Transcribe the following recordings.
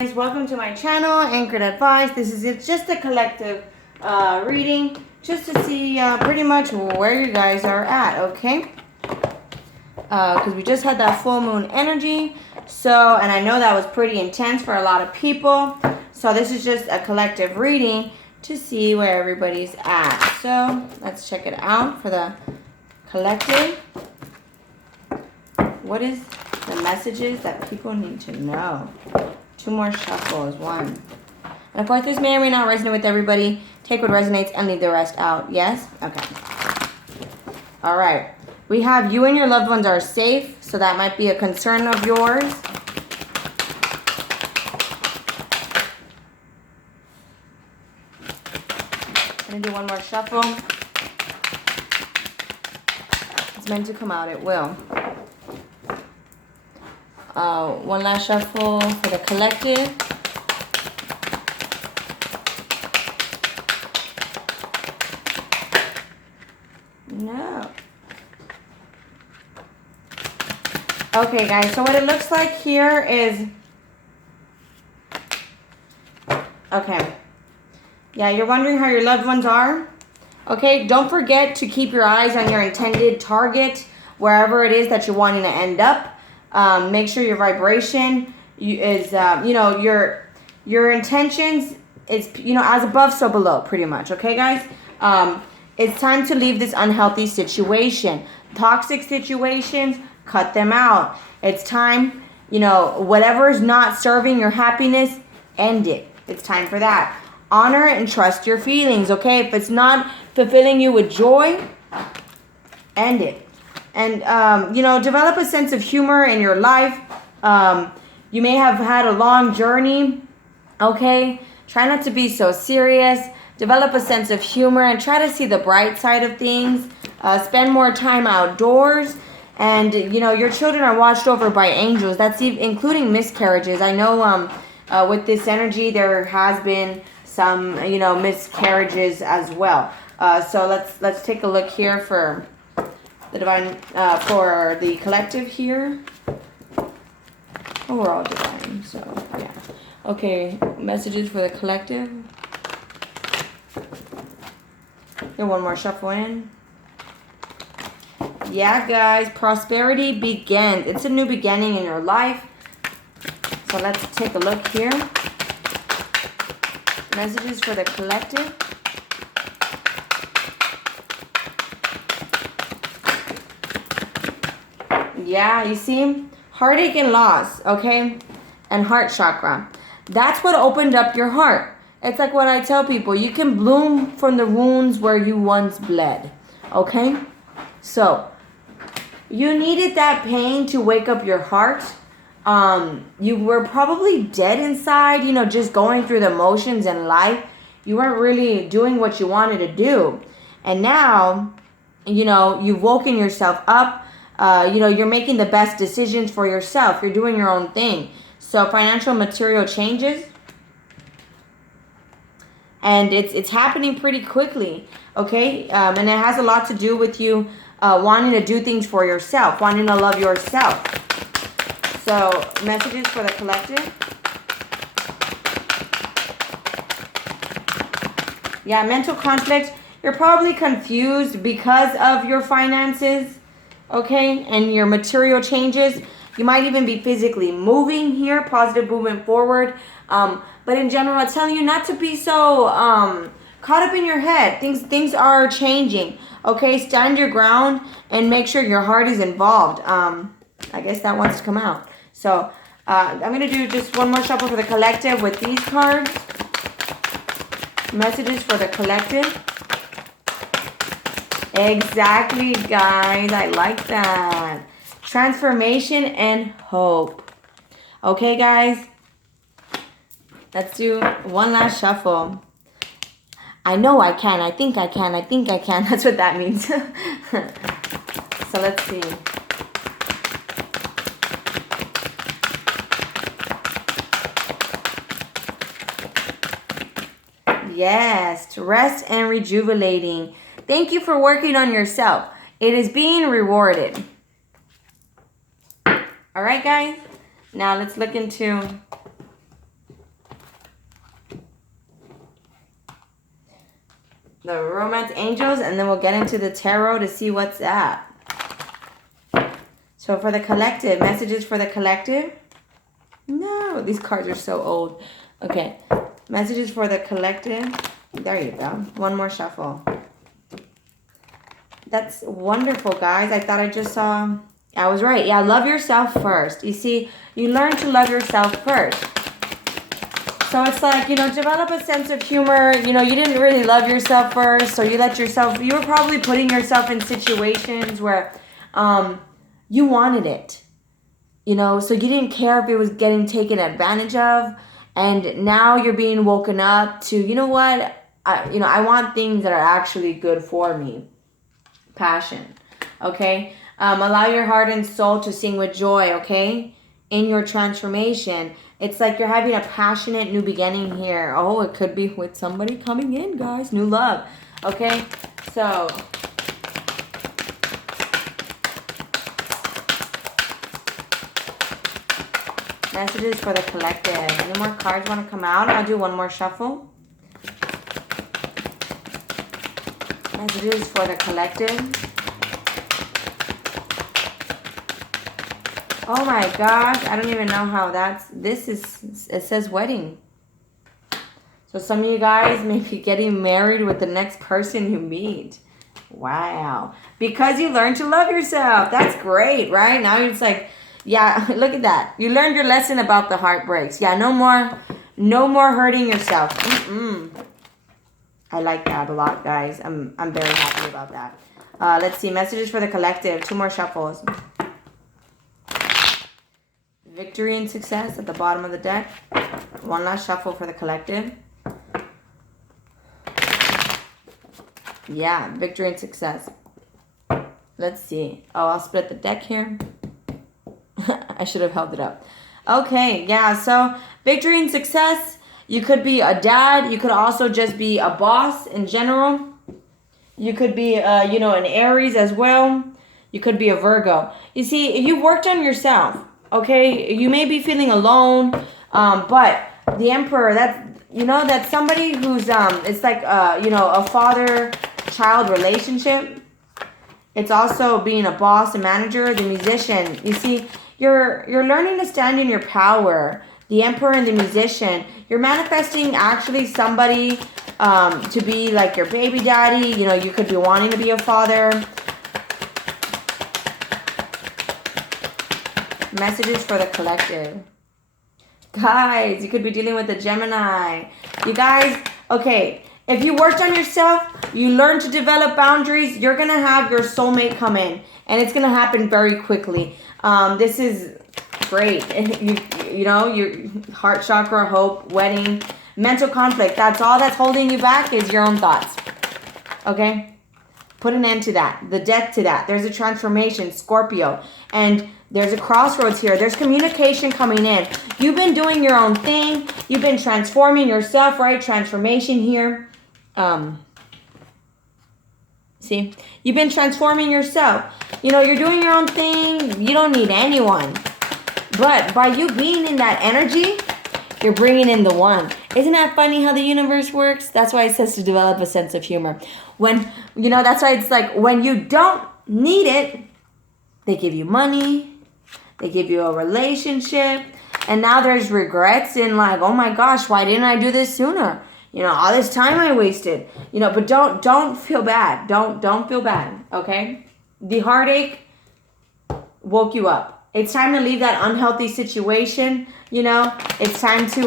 Guys, welcome to my channel, Anchoredadvice. This is just a collective reading, just to see pretty much where you guys are at, okay? Because we just had that full moon energy, and I know that was pretty intense for a lot of people. So this is just a collective reading to see where everybody's at. So let's check it out for the collective. What is the messages that people need to know? Two more shuffles. One. And of course, this may or may not resonate with everybody. Take what resonates and leave the rest out. Yes? Okay. All right. We have you and your loved ones are safe, so that might be a concern of yours. I'm going to do one more shuffle. It's meant to come out. It will. One last shuffle for the collective. No. Okay, guys, so what it looks like here is... Okay. Yeah, you're wondering how your loved ones are? Okay, don't forget to keep your eyes on your intended target, wherever it is that you're wanting to end up. Make sure your vibration is, your intentions is, as above, so below, pretty much. Okay, guys? It's time to leave this unhealthy situation. Toxic situations, cut them out. It's time, whatever is not serving your happiness, end it. It's time for that. Honor and trust your feelings, okay? If it's not fulfilling you with joy, end it. And, develop a sense of humor in your life. You may have had a long journey, okay? Try not to be so serious. Develop a sense of humor and try to see the bright side of things. Spend more time outdoors. And, your children are watched over by angels. That's including miscarriages. I know with this energy, there has been some, miscarriages as well. So let's take a look here for... the divine, for the collective here. Oh, we're all divine, so yeah. Okay, messages for the collective. Get one more shuffle in. Yeah, guys, prosperity begins. It's a new beginning in your life. So let's take a look here. Messages for the collective. Yeah, you see? Heartache and loss, okay? And heart chakra. That's what opened up your heart. It's like what I tell people. You can bloom from the wounds where you once bled, okay? So, you needed that pain to wake up your heart. You were probably dead inside, just going through the motions in life. You weren't really doing what you wanted to do. And now, you've woken yourself up. You're making the best decisions for yourself. You're doing your own thing. So financial material changes. And it's happening pretty quickly. Okay? And it has a lot to do with you wanting to do things for yourself. Wanting to love yourself. So messages for the collective. Yeah, mental conflict. You're probably confused because of your finances. Okay, and your material changes. You might even be physically moving here, positive movement forward. But in general, I'm telling you not to be so caught up in your head. Things are changing. Okay, stand your ground and make sure your heart is involved. I guess that wants to come out. So I'm going to do just one more shuffle for the collective with these cards. Messages for the collective. Exactly, guys. I like that. Transformation and hope. Okay, guys. Let's do one last shuffle. I know I can. I think I can. I think I can. That's what that means. So let's see. Yes. Rest and rejuvenating. Thank you for working on yourself. It is being rewarded. All right, guys. Now let's look into the romance angels, and then we'll get into the tarot to see what's at. So for the collective, messages for the collective. No, these cards are so old. Okay, messages for the collective. There you go. One more shuffle. That's wonderful, guys. I thought I just saw... I was right. Yeah, love yourself first. You see, you learn to love yourself first. So it's like, you know, develop a sense of humor. You know, you didn't really love yourself first, so you let yourself... You were probably putting yourself in situations where you wanted it. You know, so you didn't care if it was getting taken advantage of. And now you're being woken up to, you know what? I want things that are actually good for me. Passion. Okay? Allow your heart and soul to sing with joy, okay? In your transformation. It's like you're having a passionate new beginning here. Oh, it could be with somebody coming in, guys. New love. Okay? So... messages for the collective. Any more cards want to come out? I'll do one more shuffle. Messages for the collective. Oh my gosh. I don't even know how that's... This is... It says wedding. So some of you guys may be getting married with the next person you meet. Wow. Because you learned to love yourself. That's great, right? Now it's like... Yeah, look at that. You learned your lesson about the heartbreaks. Yeah, no more hurting yourself. I like that a lot, guys. I'm very happy about that. Let's see. Messages for the collective. 2 more shuffles. Victory and success at the bottom of the deck. One last shuffle for the collective. Yeah, victory and success. Let's see. Oh, I'll split the deck here. I should have held it up. Okay, yeah, so victory and success. You could be a dad. You could also just be a boss in general. You could be, you know, an Aries as well. You could be a Virgo. You see, if you worked on yourself, okay, you may be feeling alone, but the Emperor, that's somebody who's, it's like, you know, a father-child relationship. It's also being a boss, a manager, the musician. You see, you're learning to stand in your power. The Emperor and the musician. You're manifesting actually somebody to be like your baby daddy. You know, you could be wanting to be a father. Messages for the collective. Guys, you could be dealing with a Gemini. You guys, okay, if you worked on yourself, you learned to develop boundaries, you're going to have your soulmate come in. And it's going to happen very quickly. This is great. You know, your heart chakra, hope, wedding, mental conflict. That's all that's holding you back is your own thoughts. Okay? Put an end to that. The death to that. There's a transformation, Scorpio. And there's a crossroads here. There's communication coming in. You've been doing your own thing. You've been transforming yourself, right? Transformation here. See? You've been transforming yourself. You know, you're doing your own thing. You don't need anyone. But by you being in that energy, you're bringing in the one. Isn't that funny how the universe works? That's why it says to develop a sense of humor. When, you know, that's why it's like when you don't need it, they give you money. They give you a relationship. And now there's regrets in like, oh my gosh, why didn't I do this sooner? You know, all this time I wasted. You know, but don't feel bad. Don't feel bad, okay? The heartache woke you up. It's time to leave that unhealthy situation, you know. It's time to,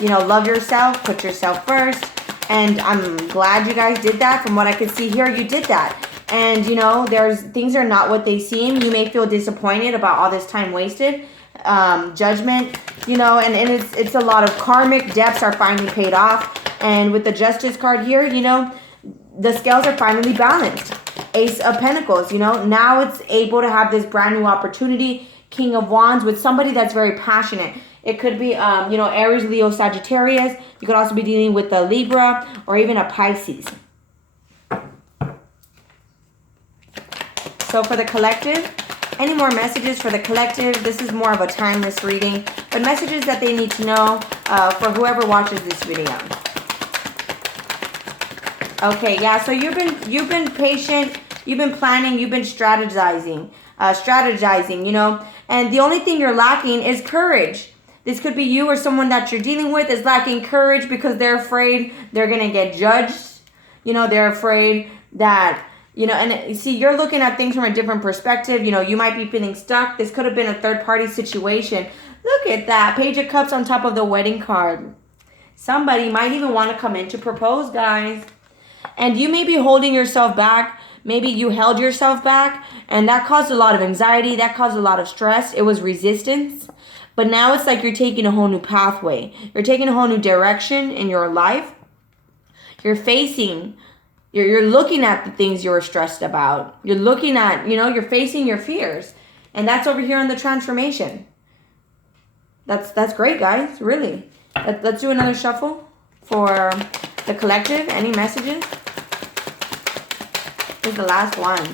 you know, love yourself, put yourself first. And I'm glad you guys did that. From what I could see here, you did that. And, you know, things are not what they seem. You may feel disappointed about all this time wasted. Judgment, you know, and it's a lot of karmic debts are finally paid off. And with the Justice card here, you know, the scales are finally balanced. Ace of Pentacles, you know, now it's able to have this brand new opportunity. King of Wands with somebody that's very passionate. It could be, you know, Aries, Leo, Sagittarius. You could also be dealing with a Libra or even a Pisces. So for the collective, any more messages for the collective? This is more of a timeless reading, but messages that they need to know for whoever watches this video. Okay, yeah, so you've been patient, you've been planning, you've been strategizing, you know, and the only thing you're lacking is courage. This could be you or someone that you're dealing with is lacking courage because they're afraid they're going to get judged. You know, they're afraid that, you know, and see, you're looking at things from a different perspective. You know, you might be feeling stuck. This could have been a third-party situation. Look at that. Page of Cups on top of the wedding card. Somebody might even want to come in to propose, guys. And you may be holding yourself back. Maybe you held yourself back, and that caused a lot of anxiety. That caused a lot of stress. It was resistance. But now it's like you're taking a whole new pathway. You're taking a whole new direction in your life. You're looking at the things you were stressed about. You're looking at, you know, you're facing your fears. And that's over here in the transformation. That's great, guys. Really. Let's do another shuffle for the collective. Any messages? This is the last one.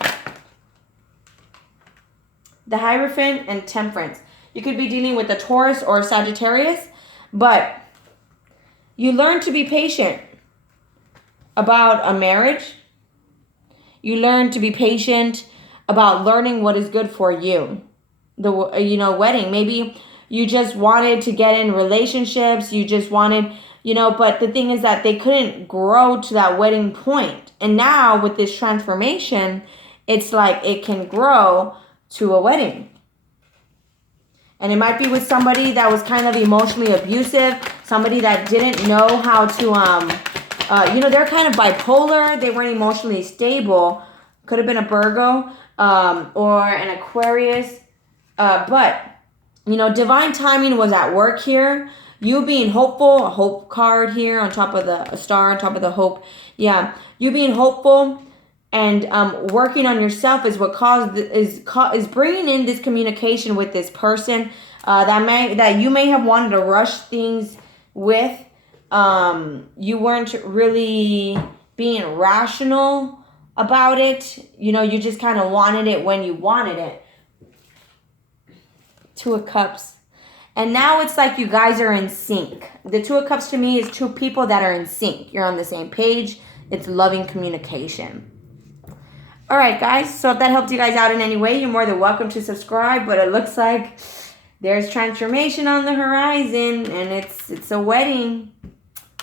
The Hierophant and Temperance. You could be dealing with a Taurus or a Sagittarius, but you learn to be patient about a marriage. You learn to be patient about learning what is good for you. Wedding. Maybe you just wanted to get in relationships. You just wanted, but the thing is that they couldn't grow to that wedding point. And now with this transformation, it's like it can grow to a wedding. And it might be with somebody that was kind of emotionally abusive, somebody that didn't know how to, they're kind of bipolar. They weren't emotionally stable. Could have been a Virgo or an Aquarius. But divine timing was at work here. You being hopeful, a hope card here on top of a star on top of the hope. Yeah, you being hopeful and working on yourself is what is bringing in this communication with this person that you may have wanted to rush things with. You weren't really being rational about it. You just kind of wanted it when you wanted it. Two of Cups. And now it's like you guys are in sync. The Two of Cups to me is two people that are in sync. You're on the same page. It's loving communication. All right, guys. So if that helped you guys out in any way, you're more than welcome to subscribe. But it looks like there's transformation on the horizon. And it's a wedding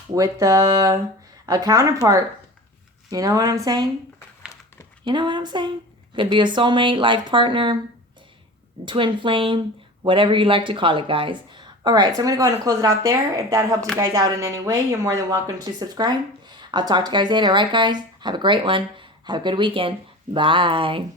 with a counterpart. You know what I'm saying? Could be a soulmate, life partner, twin flame, whatever you like to call it, guys. All right, so I'm going to go ahead and close it out there. If that helped you guys out in any way, you're more than welcome to subscribe. I'll talk to you guys later. All right, guys? Have a great one. Have a good weekend. Bye.